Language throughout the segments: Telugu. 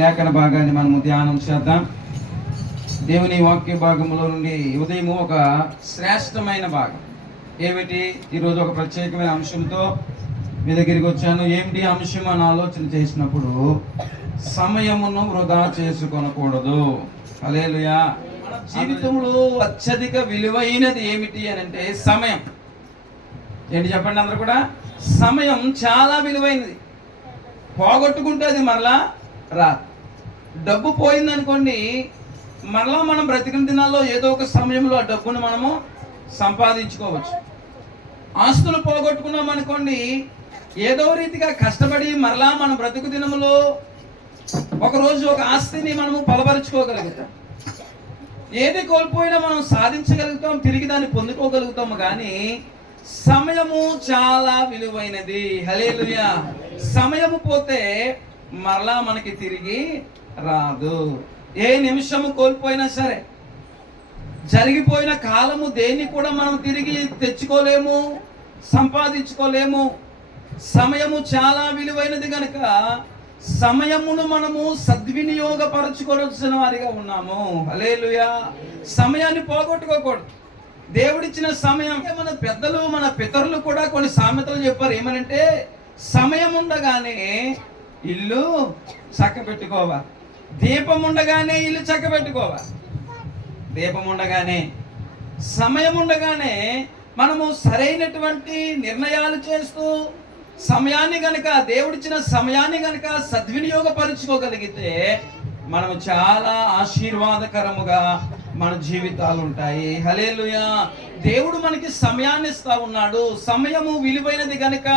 లేఖన భాగాన్ని మనము ధ్యానం చేద్దాం. దేవుని వాక్య భాగంలో నుండి ఉదయం ఒక శ్రేష్టమైన భాగం ఏమిటి? ఈరోజు ఒక ప్రత్యేకమైన అంశంతో మీ దగ్గరికి వచ్చాను. ఏమిటి అంశం అని ఆలోచన చేసినప్పుడు సమయమును వృధా చేసుకొనకూడదు. హల్లెలూయా. మన జీవితంలో అత్యధిక విలువైనది ఏమిటి అని అంటే సమయం. ఏంటి చెప్పండి అందరూ కూడా? సమయం చాలా విలువైనది. పోగొట్టుకుంటే అది మరలా రాదు. డబ్బు పోయిందనుకోండి, మరలా మనం బ్రతికిన దినాల్లో ఏదో ఒక సమయంలో ఆ డబ్బును మనము సంపాదించుకోవచ్చు. ఆస్తులు పోగొట్టుకున్నాం అనుకోండి, ఏదో రీతిగా కష్టపడి మరలా మన బ్రతుకు దినములో ఒకరోజు ఒక ఆస్తిని మనము బలపరుచుకోగలుగుతాం. ఏది కోల్పోయినా మనం సాధించగలుగుతాం, తిరిగి దాన్ని పొందుకోగలుగుతాము. కానీ సమయము చాలా విలువైనది. హల్లెలూయా. సమయము పోతే మరలా మనకి తిరిగి రాదు. ఏ నిమిషము కోల్పోయినా సరే, జరిగిపోయిన కాలము దేన్ని కూడా మనం తిరిగి తెచ్చుకోలేము, సంపాదించుకోలేము. సమయము చాలా విలువైనది కనుక సమయమును మనము సద్వినియోగపరచుకోవాల్సిన వారిగా ఉన్నాము. హల్లెలూయా. సమయాన్ని పోగొట్టుకోకూడదు. దేవుడిచ్చిన సమయం. మన పెద్దలు, మన పితరులు కూడా కొన్ని సామెతలు చెప్పారు. ఏమనంటే, సమయం ఉండగానే ఇల్లు చక్కబెట్టుకోవా, దీపం ఉండగానే ఇల్లు చక్కబెట్టుకోవా. దీపం ఉండగానే, సమయం ఉండగానే మనము సరైనటువంటి నిర్ణయాలు చేస్తూ సమయాన్ని గనక, దేవుడిచ్చిన సమయాన్ని గనక సద్వినియోగపరుచుకోగలిగితే మనము చాలా ఆశీర్వాదకరముగా మన జీవితాలు ఉంటాయి. హల్లెలూయా. దేవుడు మనకి సమయాన్ని ఇస్తా ఉన్నాడు. సమయము విలువైనది గనుక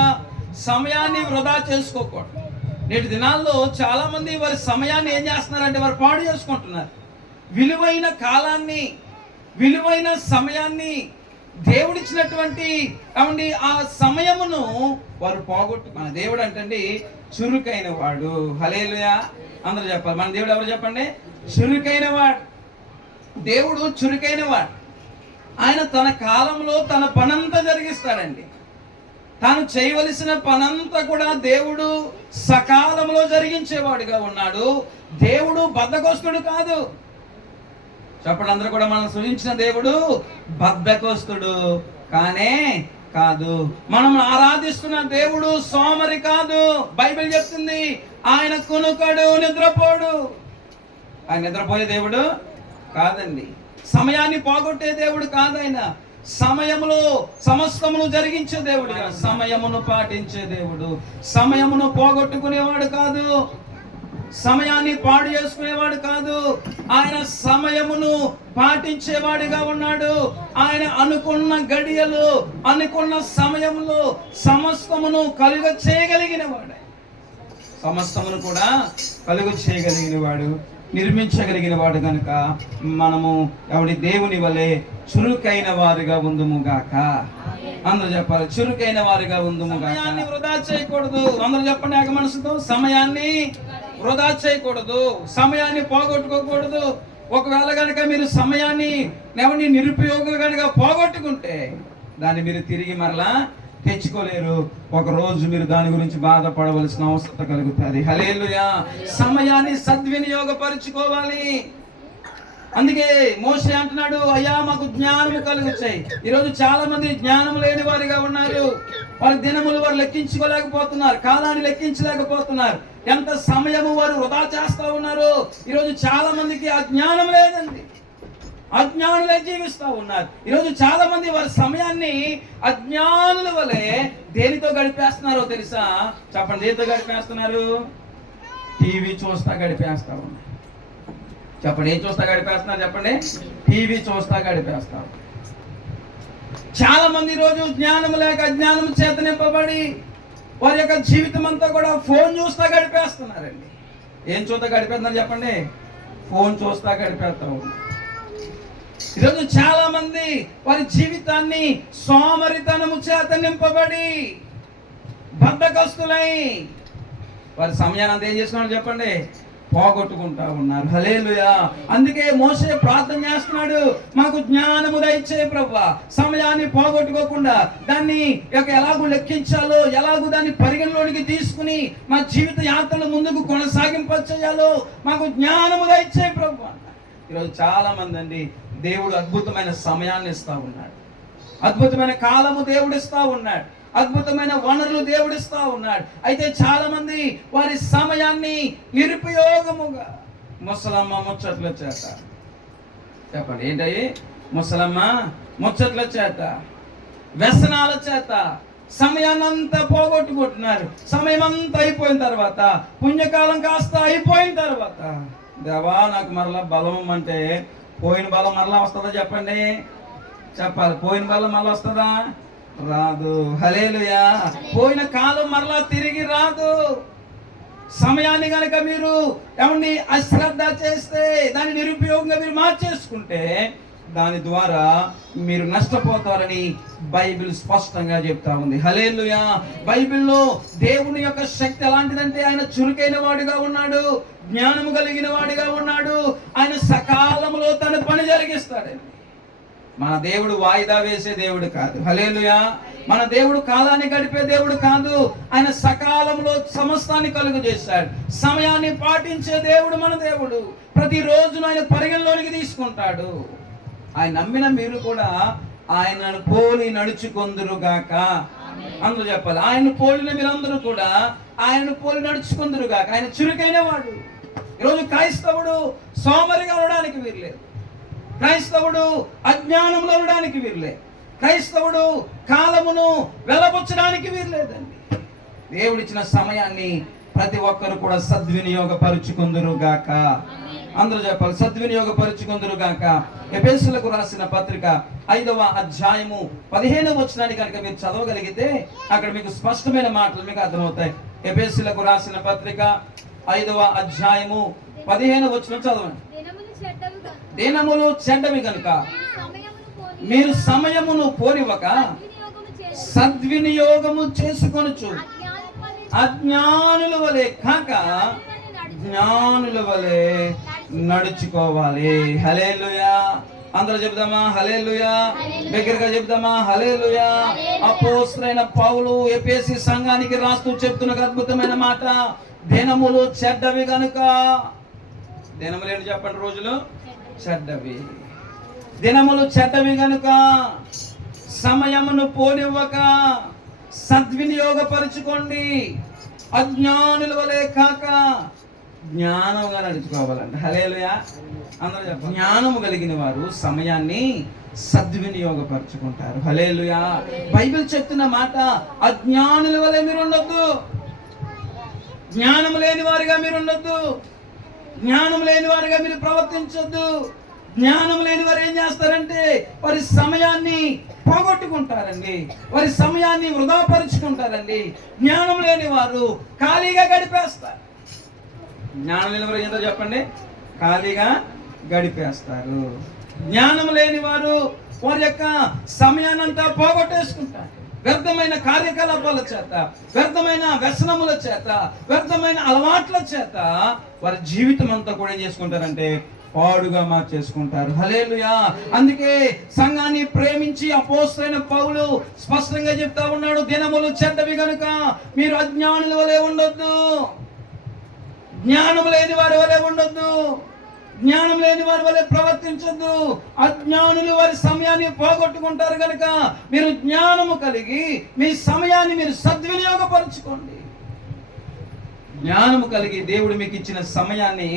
సమయాన్ని వృధా చేసుకోకూడదు. నేటి దినాల్లో చాలా మంది వారి సమయాన్ని ఏం చేస్తున్నారంటే వారు పాడు చేసుకుంటున్నారు. విలువైన కాలాన్ని, విలువైన సమయాన్ని, దేవుడిచ్చినటువంటి ఆ సమయమును వారు పోగొట్టు. మన దేవుడు అంటే చురుకైన వాడు. హల్లెలూయా. అందరూ చెప్పాలి, మన దేవుడు ఎవరు చెప్పండి? చురుకైన వాడు. దేవుడు చురుకైన వాడు. ఆయన తన కాలంలో తన పనంతా జరిగిస్తాడండి. తాను చేయవలసిన పనంతా కూడా దేవుడు సకాలంలో జరిగించేవాడుగా ఉన్నాడు. దేవుడు బద్ధకోస్తుడు కాదు. చెప్పండి అందరూ కూడా. మనం సృజించిన దేవుడు బద్ధకోస్తుడు కానే కాదు. మనం ఆరాధిస్తున్న దేవుడు సోమరి కాదు. బైబిల్ చెప్తుంది ఆయన కునుకడు, నిద్రపోడు. ఆయన నిద్రపోయే దేవుడు కాదండి. సమయాన్ని పోగొట్టే దేవుడు కాదైన. సమయములో సమస్తమును జరిగించే దేవుడు, సమయమును పాటించే దేవుడు. సమయమును పోగొట్టుకునేవాడు కాదు, సమయాన్ని పాడు చేసుకునేవాడు కాదు. ఆయన సమయమును పాటించేవాడిగా ఉన్నాడు. ఆయన అనుకున్న గడియలు, అనుకున్న సమయములో సమస్తమును కలుగ చేయగలిగిన వాడు. సమస్తమును కూడా కలుగు చేయగలిగిన వాడు, నిర్మించగలిగిన వాడు కనుక మనము ఎవడి దేవుని వలె చురుకైన వారిగా ఉందుము గాక. అందరూ చెప్పాలి, చురుకైన వారిగా ఉందుము గాక. సమయాన్ని వృధా చేయకూడదు. అందరూ చెప్పండి ఏక మనసుతో. సమయాన్ని వృధా చేయకూడదు, సమయాన్ని పోగొట్టుకోకూడదు. ఒకవేళ కనుక మీరు సమయాన్ని ఎవరిని నిరుపయోగం కనుక పోగొట్టుకుంటే దాన్ని మీరు తిరిగి మరలా తెచ్చుకోలేరు. ఒక రోజు మీరు దాని గురించి బాధపడవలసిన అవసరం కలుగుతుంది. హల్లెలూయా. సమయాన్ని సద్వినియోగపరుచుకోవాలి. అందుకే మోషే అంటున్నాడు, అయ్యా మాకు జ్ఞానము కలుగుతాయి. ఈరోజు చాలా మంది జ్ఞానం లేని వారిగా ఉన్నారు. వారి దినములు వారు లెక్కించుకోలేకపోతున్నారు, కాలాన్ని లెక్కించలేకపోతున్నారు. ఎంత సమయము వారు వృధా చేస్తూ ఉన్నారు. ఈరోజు చాలా మందికి ఆ జ్ఞానం లేదండి. అజ్ఞానులే జీవిస్తూ ఉన్నారు. ఈరోజు చాలా మంది వారి సమయాన్ని అజ్ఞానుల వలె దేనితో గడిపేస్తున్నారో తెలుసా? చెప్పండి, దేనితో గడిపేస్తున్నారు? టీవీ చూస్తా గడిపేస్తా ఉన్నారు. చెప్పండి, ఏం చూస్తా గడిపేస్తున్నారు? చెప్పండి, టీవీ చూస్తా గడిపేస్తారు. చాలా మంది రోజు జ్ఞానం లేక అజ్ఞానం చేత నింపబడి వారి యొక్క జీవితం అంతా కూడా ఫోన్ చూస్తా గడిపేస్తున్నారండి. ఏం చూస్తా గడిపేస్తున్నారు? చెప్పండి, ఫోన్ చూస్తా గడిపేస్తాం. ఈరోజు చాలా మంది వారి జీవితాన్ని సోమరితనము చేత నింపబడి బద్ధకస్తులై వారి సమయాన్ని అంతా ఏం చేస్తున్నాడు? చెప్పండి, పోగొట్టుకుంటా ఉన్నారు. హల్లెలూయా. అందుకే మోషే ప్రార్థన చేస్తున్నాడు, మాకు జ్ఞానము దయచేయి ప్రభువా, సమయాన్ని పోగొట్టుకోకుండా దాన్ని ఎలాగూ లెక్కించాలో, ఎలాగూ దాన్ని పరిగణలోనికి తీసుకుని మా జీవిత యాత్రలు ముందుకు కొనసాగింపచేయాలో మాకు జ్ఞానము దయచేయి ప్రభువా. ఈరోజు చాలా మంది అండి, దేవుడు అద్భుతమైన సమయాన్ని ఇస్తా ఉన్నాడు, అద్భుతమైన కాలము దేవుడు ఇస్తా ఉన్నాడు, అద్భుతమైన వనరులు దేవుడిస్తా ఉన్నాడు. అయితే చాలా మంది వారి సమయాన్ని నిరుపయోగముగా ముసలమ్మ ముచ్చట్ల చేత, చెప్పండి ఏంటయ్యి, ముసలమ్మ ముచ్చట్ల చేత, వ్యసనాల చేత సమయాన్ని అంతా పోగొట్టుకుంటున్నారు. సమయం అంతా అయిపోయిన తర్వాత, పుణ్యకాలం కాస్త అయిపోయిన తర్వాత, దేవా నాకు మరలా బలం అంటే, పోయిన బలం మరలా వస్తుందా చెప్పండి, చెప్పాలి. పోయిన బలం మరలా వస్తుందా? రాదు. హల్లెలూయా. పోయిన కాలం మరలా తిరిగి రాదు. సమయాన్ని కనుక మీరు ఏమండి అశ్రద్ధ చేస్తే, దాన్ని నిరుపయోగంగా మీరు మార్చేసుకుంటే, దాని ద్వారా మీరు నష్టపోతారని బైబిల్ స్పష్టంగా చెప్తా ఉంది. హల్లెలూయా. బైబిల్లో దేవుని యొక్క శక్తి ఎలాంటిదంటే, ఆయన చురుకైన వాడిగా ఉన్నాడు, జ్ఞానము కలిగిన వాడిగా ఉన్నాడు, ఆయన సకాలంలో తన పని జరిగిస్తాడండి. మన దేవుడు వాయిదా వేసే దేవుడు కాదు. హల్లెలూయా. మన దేవుడు కాలాన్ని గడిపే దేవుడు కాదు, ఆయన సకాలంలో సమస్తాన్ని కలుగు చేశాడు. సమయాన్ని పాటించే దేవుడు మన దేవుడు. ప్రతిరోజు ఆయన పరిగణలోనికి తీసుకుంటాడు. ఆయన నమ్మిన మీరు కూడా ఆయనను పోలి నడుచుకొందురుగాక. అందరూ చెప్పాలి, ఆయనను పోలిన మీరందరూ కూడా ఆయనను పోలి నడుచుకొందురుగాక. ఆయన చురుకైన వాడు. ఈరోజు క్రైస్తవుడు సోమరిగా ఉండడానికి వీర్లేదు, క్రైస్తవుడు అజ్ఞానంలో ఉండడానికి వీర్లే, క్రైస్తవుడు కాలమును వెలబుచ్చడానికి వీర్లేదండి. దేవుడిచ్చిన సమయాన్ని ప్రతి ఒక్కరు కూడా సద్వినియోగపరుచుకుందురుగాక. అందరూ చెప్పాలి, సద్వినియోగపరుచుకుందురుగాక. ఎఫెసీయులకు రాసిన పత్రిక 5వ అధ్యాయము 15వ వచనాన్ని కనుక మీరు చదవగలిగితే అక్కడ మీకు స్పష్టమైన మాటలు మీకు అర్థమవుతాయి. ఎఫెసీయులకు రాసిన పత్రిక 5వ అధ్యాయము 15వ వచనం చదవండి. దినములు చెడ్డవి గనుక మీరు సమయమును పోనివ్వక సద్వినియోగము చేసుకొనుచు అజ్ఞానుల వలె కాక జ్ఞానుల వలె నడుచుకోవాలి. హల్లెలూయా. అందరూ చెప్దామా హల్లెలూయా. దగ్గరగా చెప్దామా హల్లెలూయా. అపోస్తలుడైన పౌలు ఎఫెసీ సంఘానికి రాస్తూ చెప్తున్న అద్భుతమైన మాట, దినములు చెడ్డవి గనుక. దినములు ఏంటి చెప్పండి? రోజులు చెడ్డవి. దినములు చెడ్డవి గనుక సమయమును పోనివ్వక సద్వినియోగపరుచుకోండి, అజ్ఞానుల వలె కాక జ్ఞానంగా నడుచుకోవాలండి. హల్లెలూయా. అందరూ చెప్పండి, జ్ఞానము కలిగిన వారు సమయాన్ని సద్వినియోగపరుచుకుంటారు. హల్లెలూయా. బైబిల్ చెప్తున్న మాట, అజ్ఞానుల వలె మీరు ఉండొద్దు, జ్ఞానం లేని వారిగా మీరు ఉండొద్దు, జ్ఞానం లేని వారిగా మీరు ప్రవర్తించొద్దు. జ్ఞానం లేని వారు ఏం చేస్తారంటే వారి సమయాన్ని పోగొట్టుకుంటారండి, వారి సమయాన్ని వృధాపరుచుకుంటారండి. జ్ఞానం లేని వారు ఖాళీగా గడిపేస్తారు. జ్ఞానం లేని వారు ఏంటో చెప్పండి? ఖాళీగా గడిపేస్తారు. జ్ఞానం లేని వారు వారి యొక్క సమయాన్ని అంతా పోగొట్టేసుకుంటారు. వ్యర్థమైన కార్యకలాపాల చేత, వ్యర్థమైన వ్యసనముల చేత, వ్యర్థమైన అలవాట్ల చేత వారి జీవితం అంతా కూడా ఏం చేసుకుంటారంటే పాడుగా మార్చేసుకుంటారు. హల్లెలూయా. అందుకే సంఘాన్ని ప్రేమించి అపోస్తలుడైన పౌలు స్పష్టంగా చెప్తా ఉన్నాడు, దినములు చెడ్డవి గనుక మీరు అజ్ఞానుల వలె ఉండొద్దు, జ్ఞానం లేని వారి వలె ఉండొద్దు, జ్ఞానం లేని వారి వలె ప్రవర్తించొద్దు. అజ్ఞానులు వారి సమయాన్ని పోగొట్టుకుంటారు కనుక మీరు జ్ఞానము కలిగి మీ సమయాన్ని మీరు సద్వినియోగపరచుకోండి. జ్ఞానము కలిగి దేవుడు మీకు ఇచ్చిన సమయాన్ని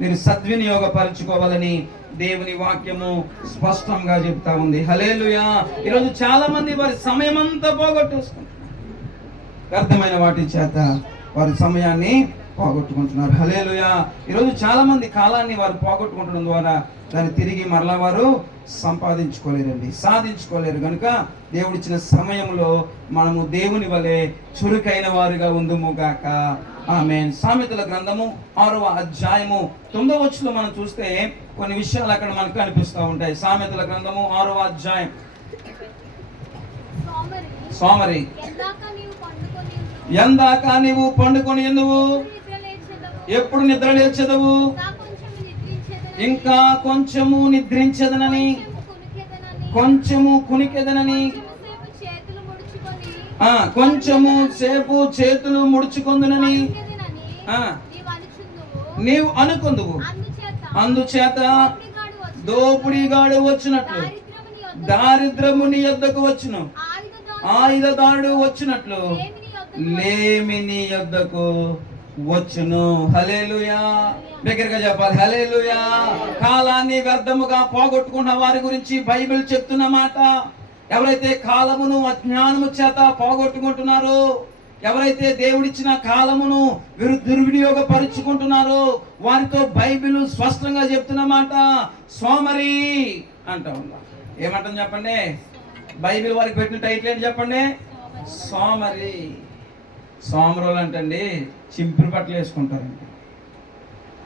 మీరు సద్వినియోగపరచుకోవాలని దేవుని వాక్యము స్పష్టంగా చెప్తా ఉంది. హల్లెలూయా. ఈరోజు చాలా మంది వారి సమయం అంతా పోగొట్టేసుకుంటున్నారు, వ్యర్థమైన వాటి చేత వారి సమయాన్ని పోగొట్టుకుంటున్నారు. హల్లెలూయా. ఈరోజు చాలా మంది కాలాన్ని వారు పోగొట్టుకుంటడం ద్వారా దాన్ని తిరిగి మరలా వారు సంపాదించుకోలేరండి, సాధించుకోలేరు. కనుక దేవుడిచ్చిన సమయంలో మనము దేవుని వలె చురుకైన వారుగా ఉందుము గాక. ఆమేన్. సామెతల గ్రంథము 6వ అధ్యాయము 9వ వచనంలో మనం చూస్తే కొన్ని విషయాలు అక్కడ మనకు కనిపిస్తూ ఉంటాయి. సామెతల గ్రంథము 6వ అధ్యాయం. సోమరి ఎందాక నీవు పండుకొని ఎందువు, ఎప్పుడు నిద్ర లేచెదవు? ఇంకా కొంచెము నిద్రించదనని, కొంచెము కునికెదనని, కొంచెము సేపు చేతులు ముడుచుకొందునని నీవు అనుకొందువు. అందుచేత దోపిడిగాడు వచ్చినట్లు, దారిద్రము నీ యొద్దకు వచ్చును, ఆయుధదారుడు వచ్చినట్లు లేమి నీ యొద్దకు వచ్చును. హల్లెలూయా. దగ్గరగా చెప్పాలి హల్లెలూయా. కాలాన్ని వ్యర్థముగా పోగొట్టుకున్న వారి గురించి బైబిల్ చెప్తున్న మాట. ఎవరైతే కాలమును అజ్ఞానము చేత పోగొట్టుకుంటున్నారో, ఎవరైతే దేవుడిచ్చిన కాలమును దుర్వినియోగపరుచుకుంటున్నారో వారితో బైబిల్ స్పష్టంగా చెప్తున్న మాట సోమరి అంటా ఉందా. ఏమంటాం చెప్పండి? బైబిల్ వారికి పెట్టిన టైటిల్ ఏంటి చెప్పండి? సోమరి. సోమరులు అంటండి చింపిరి బట్టలు వేసుకుంటారండి.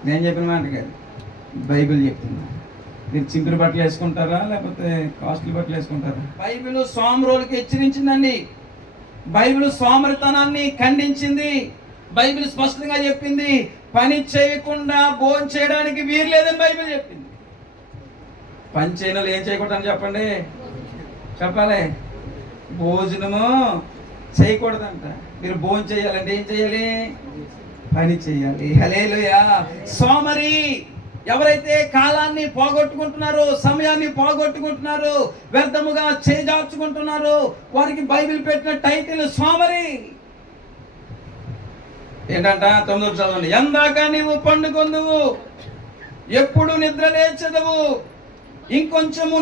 నేను చెప్పిన మాట కాదు, బైబిల్ చెప్తున్నా. మీరు చింపిరి బట్టలు వేసుకుంటారా లేకపోతే కాస్ట్లీ బట్టలు వేసుకుంటారా? బైబిల్ సోమరులకు హెచ్చరించిందండి. బైబిల్ సోమరితనాన్ని ఖండించింది. బైబిల్ స్పష్టంగా చెప్పింది, పని చేయకుండా భోజనం చేయడానికి వీలు లేదని బైబిల్ చెప్పింది. పని చేయని ఏం చేయకూడదని చెప్పండి, చెప్పాలి. భోజనము చేయకూడదంట. మీరు భోజనం చేయాలంటే ఏం చేయాలి? పని చేయాలి. హల్లెలూయా. సోమరి ఎవరైతే కాలాన్ని పోగొట్టుకుంటున్నారో, సమయాన్ని పోగొట్టుకుంటున్నారో, వ్యర్థముగా చేజార్చుకుంటున్నారో వారికి బైబిల్ పెట్టిన టైటిల్ సోమరి. ఏంటంట? 9వ చదవండి. ఎందాక నీవు పండుకొందువు, ఎప్పుడు నిద్ర లేచెదవు? ఇంకొంచెము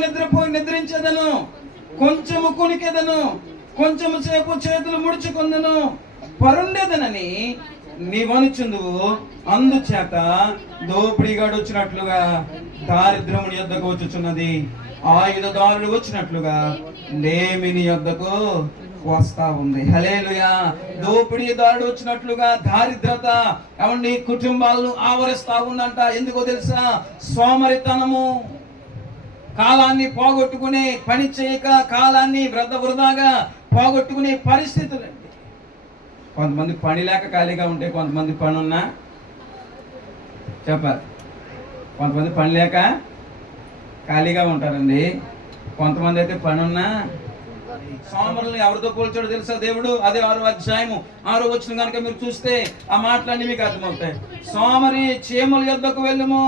నిద్రించదను, కొంచెము కునికెదను, కొంచెము సేపు చేతులు ముడుచుకొందును, పరుండెదనని నీవనుచుందువు. అందుచేత దోపిడిగాడు వచ్చినట్లుగా దారిద్రముని యొద్దకు వచ్చుచున్నది, ఆయుధదారుడు వచ్చినట్లుగా లేమిని యొద్దకు వస్తా ఉంది. హల్లెలూయా. దోపిడీదారుడు వచ్చినట్లుగా దారిద్రత అవండి కుటుంబాలను ఆవరిస్తా ఉందంట. ఎందుకో తెలుసా? సోమరితనము. కాలాన్ని పోగొట్టుకునే, పని చేయక కాలాన్ని వృధాగా పోగొట్టుకునే పరిస్థితులండి. కొంతమంది పని లేక ఖాళీగా ఉంటే, కొంతమంది పని ఉన్నా చెప్పాలి. కొంతమంది పని లేక ఖాళీగా ఉంటారండి, కొంతమంది అయితే పని ఉన్నా. సోమరులను ఎవరితో పోల్చాడో తెలుసా దేవుడు? అదే 6వ అధ్యాయము 6వ వచనం కనుక మీరు చూస్తే ఆ మాటలన్నీ మీకు అర్థమవుతాయి. సోమరి చీమల యొద్దకు వెళ్ళుము,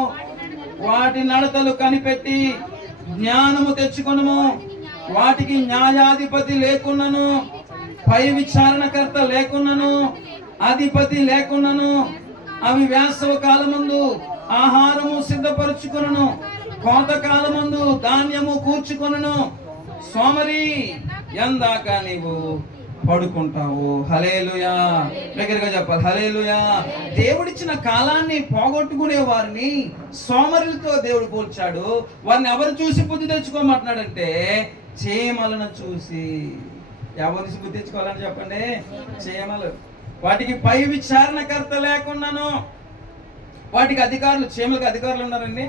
వాటి నడతలు కనిపెట్టి జ్ఞానము తెచ్చుకొనుము, వాటికి న్యాయాధిపతి లేకున్నను, పై విచారణకర్త లేకున్నను, అధిపతి లేకున్నను, అవి వేసవ కాలమందు ఆహారము సిద్ధపరచుకొనును, కోతకాలమందు ధాన్యము కూర్చుకొనును. సోమరి ఎందాక నీవు పడుకుంటావు. హల్లెలూయా. దగ్గరగా చెప్పాలి హల్లెలూయా. దేవుడిచ్చిన కాలాన్ని పోగొట్టుకునే వారిని సోమరులతో దేవుడు పోల్చాడు. వారిని ఎవరు చూసి బుద్ధి తెచ్చుకోమంటున్నాడంటే చీమలను చూసి. ఎవరు చూసి బుద్ధి తెచ్చుకోవాలని చెప్పండి? చీమలు. వాటికి పై విచారణకర్త లేకున్నాను, వాటికి అధికారులు. చీమలకి అధికారులు ఉన్నారండి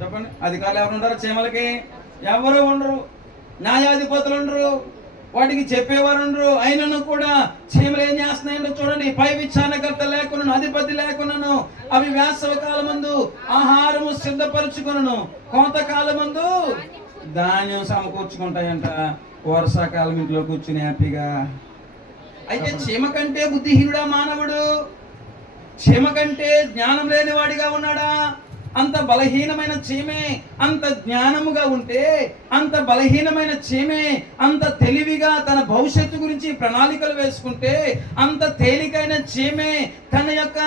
చెప్పండి? అధికారులు ఎవరు ఉంటారు? చీమలకి ఎవరు ఉండరు. న్యాయాధిపతులు ఉండరు, వాటికి చెప్పేవారు ఉండరు. అయినను కూడా చీమలు ఏం చేస్తున్నాయంటే చూడండి, పై విచారణకర్త లేకున్నాను, అధిపతి లేకున్నాను, అవి వేసవ కాలమందు ఆహారము సిద్ధపరచుకున్నాను, కోతకాలమందు ధాన్యం సమకూర్చుకుంటాయంట. వర్షాకాలం ఇంట్లో కూర్చుని హ్యాపీగా. అయితే చీమ కంటే బుద్ధిహీనుడా మానవుడు? చీమ కంటే జ్ఞానం లేని వాడిగా ఉన్నాడా? అంత బలహీనమైన చీమే అంత జ్ఞానముగా ఉంటే, అంత బలహీనమైన చీమే అంత తెలివిగా తన భవిష్యత్తు గురించి ప్రణాళికలు వేసుకుంటే, అంత తేలికైన చీమే తన యొక్క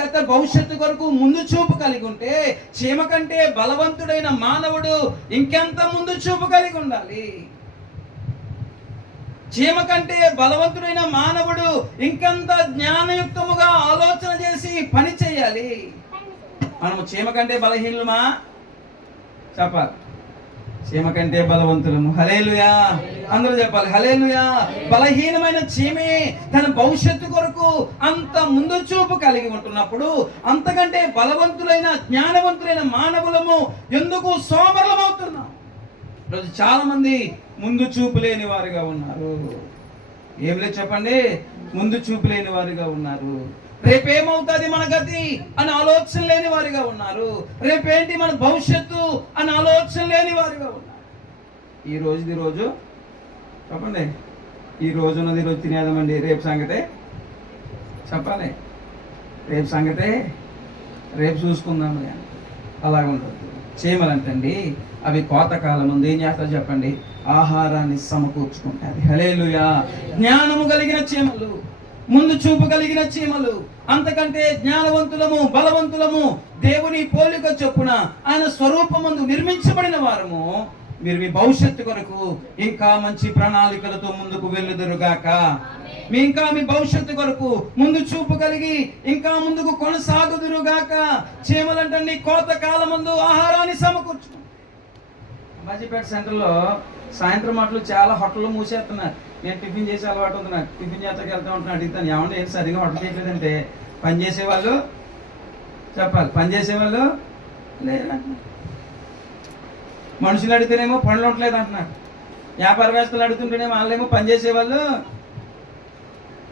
గత భవిష్యత్తు కొరకు ముందు చూపు కలిగి ఉంటే, చీమ కంటే బలవంతుడైన మానవుడు ఇంకెంత ముందు చూపు కలిగి ఉండాలి? చీమ కంటే బలవంతుడైన మానవుడు ఇంకెంత జ్ఞానయుక్తముగా ఆలోచన చేసి పని చేయాలి. మనము చీమ కంటే బలహీనులమా? చెప్పాలి. చీమ కంటే బలవంతులము. హల్లెలూయా. అందరూ చెప్పాలి హల్లెలూయా. బలహీనమైన చీమే తన భవిష్యత్తు కొరకు అంత ముందు చూపు కలిగి ఉంటున్నప్పుడు, అంతకంటే బలవంతులైన జ్ఞానవంతులైన మానవులము ఎందుకు సోమరులమవుతున్నాం? ఈరోజు చాలా మంది ముందు చూపు లేని వారుగా ఉన్నారు. ఏం లేదు చెప్పండి? ముందు చూపు లేని వారిగా ఉన్నారు. రేపేమవుతుంది మన గతి అని ఆలోచన లేని వారిగా ఉన్నారు. రేపేంటి మన భవిష్యత్తు అని ఆలోచన లేని వారిగా ఉన్నారు. ఈ రోజు చెప్పండి, ఈ రోజు ఉన్నది రోజు తినేదామండి, రేపు సంగతే చెప్పాలి, రేపు సంగతే రేపు చూసుకుందాము అని అలాగుండదు. చీమలంటండి అవి కోతకాలం ముందు ఏం చేస్తారు చెప్పండి, ఆహారాన్ని సమకూర్చుకుంటారు. హల్లెలూయా. జ్ఞానము కలిగిన చీమలు, ముందు చూపు కలిగిన చీమలు, అంతకంటే జ్ఞానవంతులము బలవంతులము, దేవుని పోలిక చొప్పున ఆయన స్వరూపమందు నిర్మించబడిన వారము, మీరు మీ భవిష్యత్తు కొరకు ఇంకా మంచి ప్రణాళికలతో ముందుకు వెళ్ళుదురుగాక. ఇంకా మీ భవిష్యత్తు కొరకు ముందు చూపు కలిగి ఇంకా ముందుకు కొనసాగుదురుగాక. చీమలంటే కోత కాలం ముందు ఆహారాన్ని సమకూర్చు. బాజీపేట సెంటర్లో సాయంత్రం మాటలు చాలా హోటళ్ళు మూసేస్తున్నారు. నేను టిఫిన్ చేసే అలవాటు ఉంది, నాకు టిఫిన్ చేతకి వెళ్తా ఉంటున్నాను. అడుగుతాను, ఏమన్నా ఏం సరిగా హోటల్ చేయట్లేదంటే, పనిచేసేవాళ్ళు చెప్పాలి, పనిచేసేవాళ్ళు లేదంటున్నారు. మనుషులు అడిగితేనేమో పనులు ఉండలేదు అంటున్నారు. వ్యాపారవేత్తలు అడుగుతుంటేనేమో వాళ్ళేమో పనిచేసేవాళ్ళు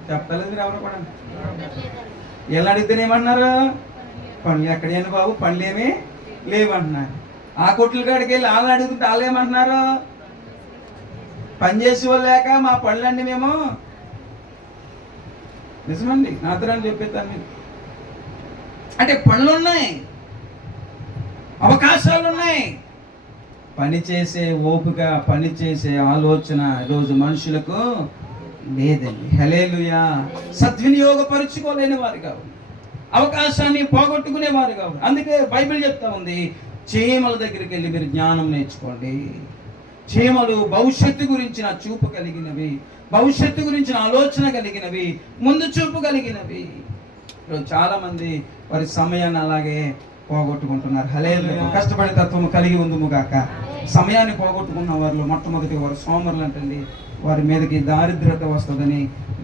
చెప్తలేదు. మీరు ఎవరు కూడా వీళ్ళు అడిగితేనేమన్నారు, పనులు ఎక్కడైనా బాబు పనులు ఏమీ లేవంటున్నారు. ఆ కొట్ల కాడికి వెళ్ళి వాళ్ళని అడుగుతుంటే వాళ్ళు ఏమంటున్నారు, పనిచేసే వాళ్ళు లేక మా పనులన్నీ మేము. నిజమండి, నాతో చెప్పేస్తాను మీకు. అంటే పనులు ఉన్నాయి, అవకాశాలు ఉన్నాయి, పనిచేసే ఓపిక, పనిచేసే ఆలోచన ఈరోజు మనుషులకు లేదండి. హల్లెలూయా. సద్వినియోగపరుచుకోలేని వారు కావు, అవకాశాన్ని పోగొట్టుకునే వారు కావు. అందుకే బైబిల్ చెప్తా ఉంది, చీమల దగ్గరికి వెళ్ళి మీరు జ్ఞానం నేర్చుకోండి. చీమలు భవిష్యత్తు గురించిన చూపు కలిగినవి, భవిష్యత్తు గురించిన ఆలోచన కలిగినవి, ముందు చూపు కలిగినవి. చాలా మంది వారి సమయాన్ని అలాగే పోగొట్టుకుంటున్నారు. హల్లెలూయా. కష్టపడే తత్వం కలిగి ఉందుము గాక. సమయాన్ని పోగొట్టుకున్న వారిలో మొట్టమొదటి వారు సోమరులు అంటండి. వారి మీదకి దారిద్రత వస్తుందని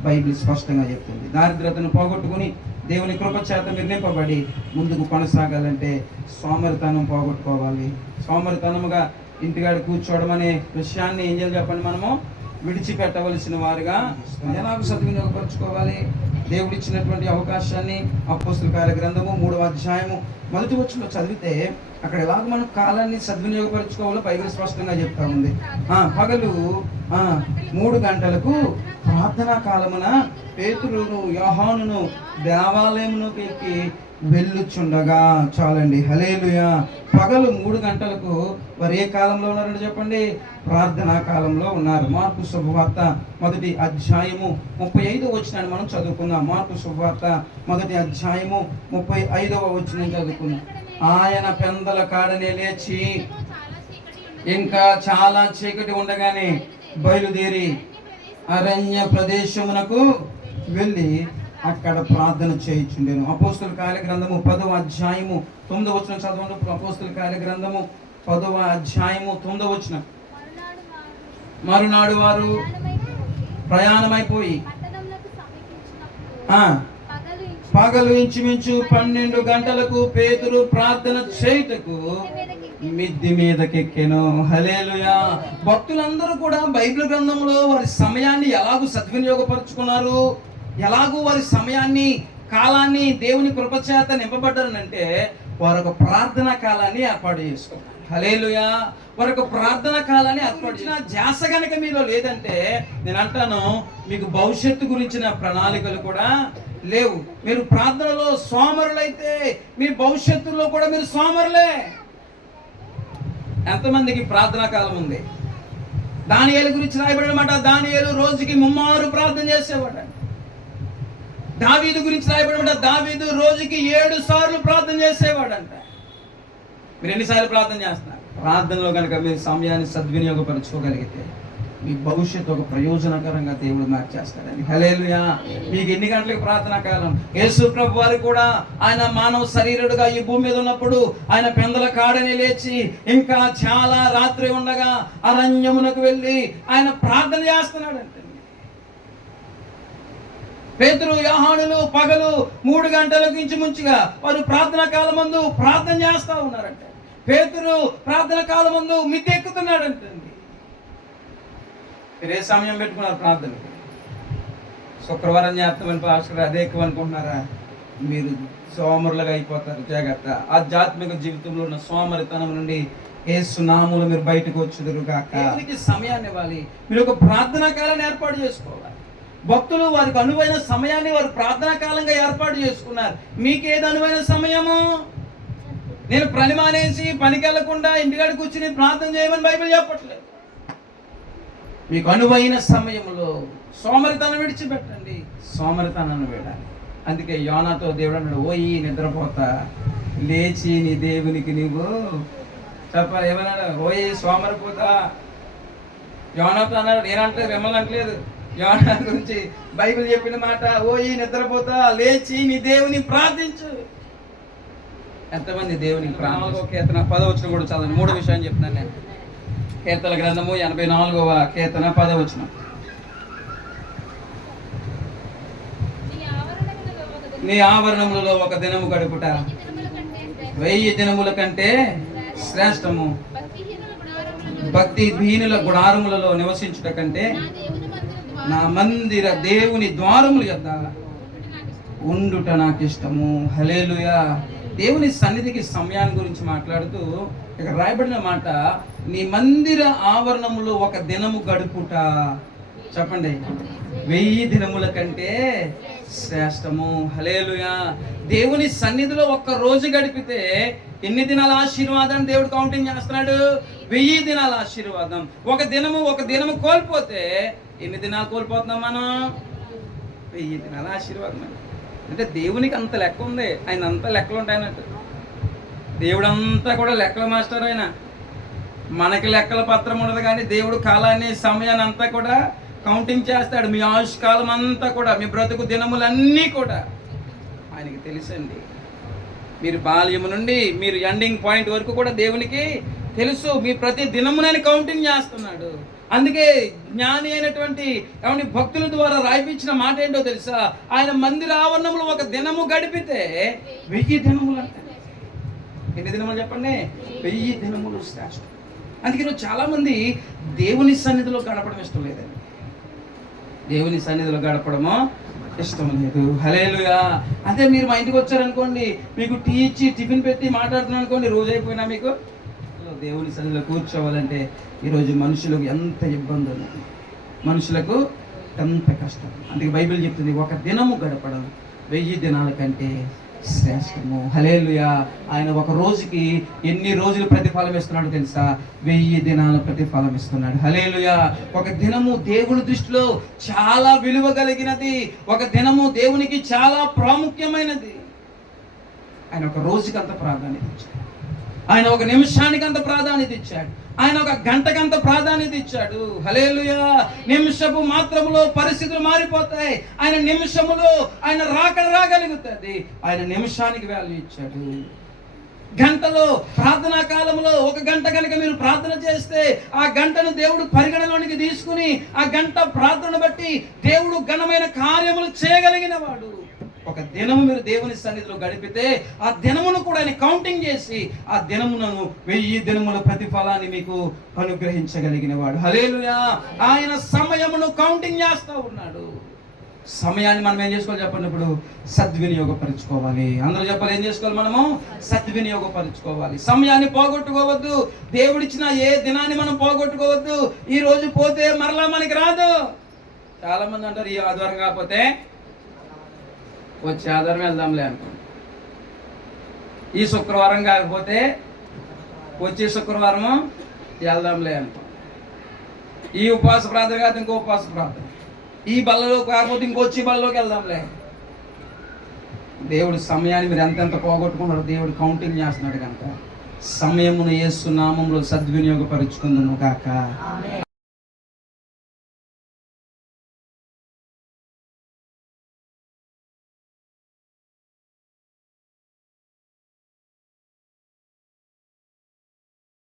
బైబిల్ స్పష్టంగా చెప్తుంది. దారిద్రతను పోగొట్టుకుని దేవుని కృప చేత మీరు నింపబడి ముందుకు కొనసాగాలంటే సోమరితనం పోగొట్టుకోవాలి. సోమరితనముగా ఇంటికాడ కూర్చోవడం అనే విషయాన్ని ఏం చేయాలి చెప్పండి, మనము విడిచిపెట్టవలసిన వారుగా ఎలాగో సద్వినియోగపరచుకోవాలి. దేవుడు ఇచ్చినటువంటి అవకాశాన్ని అపోస్తలుల కార్య గ్రంథము 3వ అధ్యాయము 1వ వచనంలో చదివితే అక్కడ ఎలాగ మనం కాలాన్ని సద్వినియోగపరచుకోవాలో బైబిల్ స్పష్టంగా చెప్తా ఉంది. పగలు 3 గంటలకు ప్రార్థనా కాలమున పేతురును యోహానును దేవాలయమునకు ఎక్కి వెళ్ళుచుండగా. చాలండి. హల్లెలూయా. పగలు 3 గంటలకు వారు ఏ కాలంలో ఉన్నారంటే చెప్పండి, ప్రార్థనా కాలంలో ఉన్నారు. మార్కు శుభవార్త 1వ అధ్యాయము 35వ వచనాన్ని మనం చదువుకుందాం. మార్కు శుభవార్త 1వ అధ్యాయము 35వ వచనం చదువుకుందాం. ఆయన పెందల కాడనే లేచి ఇంకా చాలా చీకటి ఉండగానే బయలుదేరి అరణ్య ప్రదేశమునకు వెళ్ళి అక్కడ ప్రార్థన చేయించుండెను. అపోస్తలుల కార్య గ్రంథము 10వ అధ్యాయము 9వ వచనం చదవండి. అపోస్తలుల కార్య గ్రంథము 10వ అధ్యాయము 9వ వచనం. మరునాడు వారు ప్రయాణమైపోయి పగలు ఇంచుమించు 12 గంటలకు పేతురు ప్రార్థన చేయుటకు మిద్ది మీదకెక్కెను. హల్లెలూయా. భక్తులందరూ కూడా బైబిల్ గ్రంథంలో వారి సమయాన్ని ఎలాగూ సద్వినియోగపరుచుకున్నారు, ఎలాగూ వారి సమయాన్ని కాలాన్ని దేవుని కృపచేత నింపబడ్డారంటే వారు ఒక ప్రార్థనా కాలాన్ని ఏర్పాటు చేసుకున్నారు. హల్లెలూయా. వారు ఒక ప్రార్థనా కాలాన్ని ఏర్పరిచిన ధ్యాస గనక మీలో లేదంటే నేను అంటాను, మీకు భవిష్యత్తు గురించిన ప్రణాళికలు కూడా లేవు. మీరు ప్రార్థనలో సోమరులైతే మీ భవిష్యత్తులో కూడా మీరు సోమరులే. ఎంతమందికి ప్రార్థనా కాలం ఉంది? దానియేలు గురించి రాయబడినమాట. దానియేలు రోజుకి 3 ప్రార్థన చేసేవాడు. దావీదు గురించి రాయబడినమాట. దావీదు రోజుకి 7 సార్లు ప్రార్థన చేసేవాడంట. మీరు ఎన్నిసార్లు ప్రార్థన చేస్తున్నారు? ప్రార్థనలో కనుక మీరు సమయాన్ని సద్వినియోగపరచుకోగలిగితే మీ భవిష్యత్తు ఒక ప్రయోజనకరంగా దేవుడు మార్చేస్తాడని. హల్లెలూయా. మీకు ఎన్ని గంటలకు ప్రార్థనా కాలం? యేసు ప్రభు వారు కూడా ఆయన మానవ శరీరుడుగా ఈ భూమి మీద ఉన్నప్పుడు ఆయన పెందల కాడని లేచి ఇంకా చాలా రాత్రి ఉండగా అరణ్యమునకు వెళ్ళి ఆయన ప్రార్థన చేస్తున్నాడంటే. పేతురు యోహానులు పగలు 3 గంటలకు ఇంచుమించుగా వారు ప్రార్థనా కాలం ముందు ప్రార్థన చేస్తూ ఉన్నారంటే. పేతురు ప్రార్థన కాలం ముందు మిద్దె ఎక్కుతున్నాడంటండి. మీరు ఏ సమయం పెట్టుకున్నారు ప్రార్థనకు? శుక్రవారం చేస్తామని పాస్టర్ అదే ఎక్కువ అనుకుంటున్నారా? మీరు సోమరులుగా అయిపోతారు. జాగ్రత్త. ఆధ్యాత్మిక జీవితంలో ఉన్న సోమరితనం నుండి యేసు నామములో మీరు బయటకు వచ్చుదురు గాక. దేవునికి సమయాన్ని ఇవ్వాలి. మీరు ఒక ప్రార్థనా కాలాన్ని ఏర్పాటు చేసుకోవాలి. భక్తులు వారికి అనువైన సమయాన్ని వారు ప్రార్థనా కాలంగా ఏర్పాటు చేసుకున్నారు. మీకు ఏది అనువైన సమయము? నేను పని మానేసి పనికి వెళ్లకుండా ఇంటికాడ కూర్చుని ప్రార్థన చేయమని బైబిల్ చెప్పట్లేదు. మీకు అనువైన సమయంలో సోమరితనం విడిచిపెట్టండి, సోమరితనాన్ని వేడాలి. అందుకే యోనాతో దేవుడు అన్నాడు, ఓయి నిద్రపోతా లేచి నీ దేవునికి నీవు చెప్పాలి. ఏమన్నాడు? ఓయి సోమరిపోతా. యోనాతో అన్నాడు, నేనంటలేదు, మిమ్మల్ని అంటలేదు. యోనా గురించి బైబిల్ చెప్పిన మాట, ఓయి నిద్రపోతా లేచి నీ దేవుని ప్రార్థించు. ఎంతమంది దేవునికి ప్రార్థన? కీర్తన 10వ వచనం కూడా చదవండి. 3 విషయాన్ని చెప్తున్నాను నేను. కీర్తన గ్రంథము 84వ కీర్తన 10వ వచనం. నీ ఆవరణములలో ఒక దినము గడుపుట 1000 దినముల కంటే శ్రేష్టము. భక్తి హీనుల గుడారములలో నివసించుట కంటే నా మందిర దేవుని ద్వారముల యొద్ద ఉండుట నాకు ఇష్టము. హల్లెలూయా. దేవుని సన్నిధికి సమయాన్ని గురించి మాట్లాడుతూ ఇక్కడ రాయబడిన మాట, నీ మందిర ఆవరణములో ఒక దినము గడుపుట. చెప్పండి, 1000 దినముల కంటే శ్రేష్టము. హల్లెలూయా. దేవుని సన్నిధిలో ఒక్క రోజు గడిపితే ఎన్ని దినాల ఆశీర్వాదాన్ని దేవుడు కౌంటింగ్ చేస్తున్నాడు? 1000 దినాల ఆశీర్వాదం. ఒక దినము కోల్పోతే ఎన్ని దినాలు కోల్పోతున్నాం మనం? 1000 దినాల ఆశీర్వాదం. అంటే దేవునికి అంత లెక్క ఉంది. ఆయన అంతా లెక్కలు ఉంటాయన్నట్టు. దేవుడు అంతా కూడా లెక్కల మాస్టర్. ఆయన మనకి లెక్కల పత్రం ఉండదు, కానీ దేవుడు కాలాన్ని సమయాన్ని అంతా కూడా కౌంటింగ్ చేస్తాడు. మీ ఆయుష్కాలం అంతా కూడా, మీ బ్రతుకు దినములన్నీ కూడా ఆయనకి తెలుసండి. మీరు బాల్యము నుండి మీరు ఎండింగ్ పాయింట్ వరకు కూడా దేవునికి తెలుసు. మీ ప్రతి దినమునని కౌంటింగ్ చేస్తున్నాడు. అందుకే జ్ఞాని అయినటువంటి భక్తుల ద్వారా రాయిపించిన మాట ఏంటో తెలుసా? ఆయన మందిర ఆవరణంలో ఒక దినము గడిపితే 1000 దినములు అంటే. ఎన్ని దినములు చెప్పండి? 1000 దినములు శ్రేష్టం. అందుకే నువ్వు చాలా మంది దేవుని సన్నిధిలో గడపడం ఇష్టం లేదండి. దేవుని సన్నిధిలో గడపడము ఇష్టం లేదు. హల్లెలూయా. అదే మీరు మా ఇంటికి వచ్చారనుకోండి, మీకు టీ ఇచ్చి టిఫిన్ పెట్టి మాట్లాడుతున్నాను అనుకోండి, రోజు అయిపోయినా మీకు దేవుని సన్నిధిలో కూర్చోవాలంటే ఈరోజు మనుషులకు ఎంత ఇబ్బంది ఉంది, మనుషులకు ఎంత కష్టం. అందుకే బైబిల్ చెప్తుంది, ఒక దినము గడపడం 1000 దినాల కంటే శ్రేష్టము. హల్లెలూయా. ఆయన ఒక రోజుకి ఎన్ని రోజులు ప్రతిఫలం ఇస్తున్నాడు తెలుసా? 1000 దినాల ప్రతిఫలం ఇస్తున్నాడు. హల్లెలూయా. ఒక దినము దేవుని దృష్టిలో చాలా విలువ కలిగినది. ఒక దినము దేవునికి చాలా ప్రాముఖ్యమైనది. ఆయన ఒక రోజుకి అంత ప్రాధాన్యత ఇచ్చాడు. ఆయన ఒక నిమిషానికి అంత ప్రాధాన్యత ఇచ్చాడు. ఆయన ఒక గంటకంత ప్రాధాన్యత ఇచ్చాడు. హల్లెలూయా. నిమిషపు మాత్రములో పరిస్థితులు మారిపోతాయి. ఆయన నిమిషములో ఆయన రాగలుగుతుంది. ఆయన నిమిషానికి వాల్యూ ఇచ్చాడు. గంటలో ప్రార్థనా కాలంలో 1 గంట కనుక మీరు ప్రార్థన చేస్తే ఆ గంటను దేవుడు పరిగణలోనికి తీసుకుని ఆ గంట ప్రార్థన బట్టి దేవుడు ఘనమైన కార్యములు చేయగలిగిన వాడు. ఒక దినము మీరు దేవుని సన్నిధిలో గడిపితే ఆ దినమును కూడా ఆయన కౌంటింగ్ చేసి ఆ దినములను 1000 దినముల ప్రతిఫలాన్ని మీకు అనుగ్రహించగలిగిన వాడు. హల్లెలూయా. ఆయన సమయమును కౌంటింగ్ చేస్తూ ఉన్నాడు. సమయాన్ని మనం ఏం చేసుకోవాలి చెప్పండి? ఇప్పుడు సద్వినియోగపరచుకోవాలి. అందరూ చెప్పాలి, ఏం చేసుకోవాలి? మనము సద్వినియోగపరచుకోవాలి. సమయాన్ని పోగొట్టుకోవద్దు. దేవుడిచ్చిన ఏ దినాన్ని మనం పోగొట్టుకోవద్దు. ఈ రోజు పోతే మరలా మనకి రాదు. చాలా మంది అంటారు, ఈ ఆదివారం కాకపోతే వచ్చే ఆధారం వెళ్దాంలే అనుకోండి. ఈ శుక్రవారం కాకపోతే వచ్చే శుక్రవారము వెళ్దాంలే అనుకోండి. ఈ ఉపవాస ప్రార్థన కాదు ఇంకో ఉపవాస ప్రార్థన. ఈ బల్లలో కాకపోతే ఇంకొచ్చి బల్లోకి వెళ్దాంలే. దేవుడి సమయాన్ని మీరు ఎంతెంత పోగొట్టుకున్నారో దేవుడు కౌంటింగ్ చేస్తున్నాడు కనుక సమయమును యేసు నామములో సద్వినియోగపరుచుకుందును గాక.